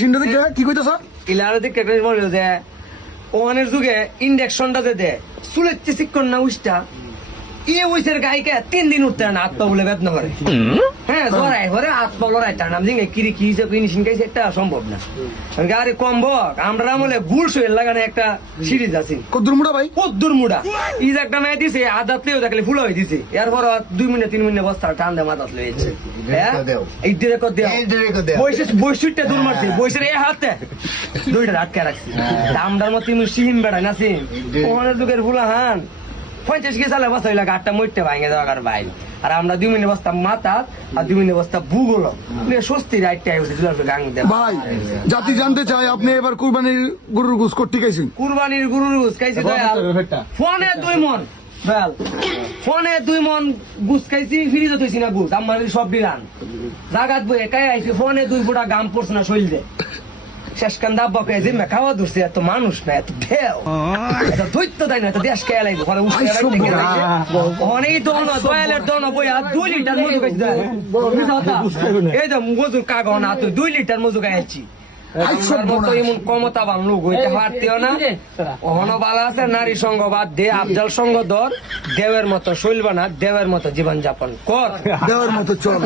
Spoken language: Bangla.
মেশিনটা দেখে কি কইতেছ? ইলারে দেখে একটা মনে যে ওখানের যুগে ইন্ডাকশনটা যে দেয় চুলের চিকন না উষ্টা ওইসের গায়িকা 3 দিন উঠতে না আত্মা বলে বেদনা করে। হ্যাঁ জড়াই করে আত্মা লড়াই তার নাম জিঙ্গে কিরি কি হিসেবে ফিনিশিং গাইছে এটা সম্ভব না। গাড়ি কমবক আমরা আমলে গুড় শরীর লাগানো একটা সিরিজ আছে কদ্দুর মুড়া ভাই? কদ্দুর মুড়া ইজ একটা মেয়ে দিছে আদাতলেও দেখলে ফুল হয়ে দিছে এরপর 2 মিনিট 3 মিনিট বস্তা টান দিয়ে মাথাত লইছে। হ্যাঁ এই দিরে কর দেও বৈশিষ্ট্য দূর মারছে বৈশের এই হাতে দুইটা আটকে রাখছি দামদার মতো সিহিম বেড়াই নাছি ওখানে যুগের ফুলা হান 50 কে চালে বস্তা হইলা গাড়টা মরতে ভাঙে যাওয়ার ভাই আর আমরা 2 মিনিট বস্তা মাথা আর 2 মিনিট বস্তা ভূগোল স্বস্তি রাইটটা গাং দেব। ভাই জাতি জানতে চাই আপনি এবার কুরবানির গরুর গোশত করতে গেছেন? কুরবানির গরুর গোশত খাইছি ফোনে 2 মন বেল ফোনে 2 মন গুছ খাইছি ফ্রিজে থইছি না গুছ আমার সব দিলাম জাগাত বই একাই আইছি ফোনে 2 ফুটা গাম পড়ছ না শৈল দে শেষ কান্দা বাপে যে মে খাওয়া ধরছে এত মানুষ না এত ঢেউ এত দৈত্য তাই না এত দেশ কে লাগবে ঘরে উঠে অনেক দোন দয়ালের দোন বই আর 2 লিটার মজু খাইছি এই তো মজু কাগো না তুই 2 লিটার মজু খাইছি ক্ষমতা বান লোক হইতে পারতেও না অহনো বালা আছে নারী সঙ্গ বাদ দে আফজাল সঙ্গ ধর দেবের মতো শৈল বানা দেবের মতো জীবন যাপন কর দেওয়ার মতো চল।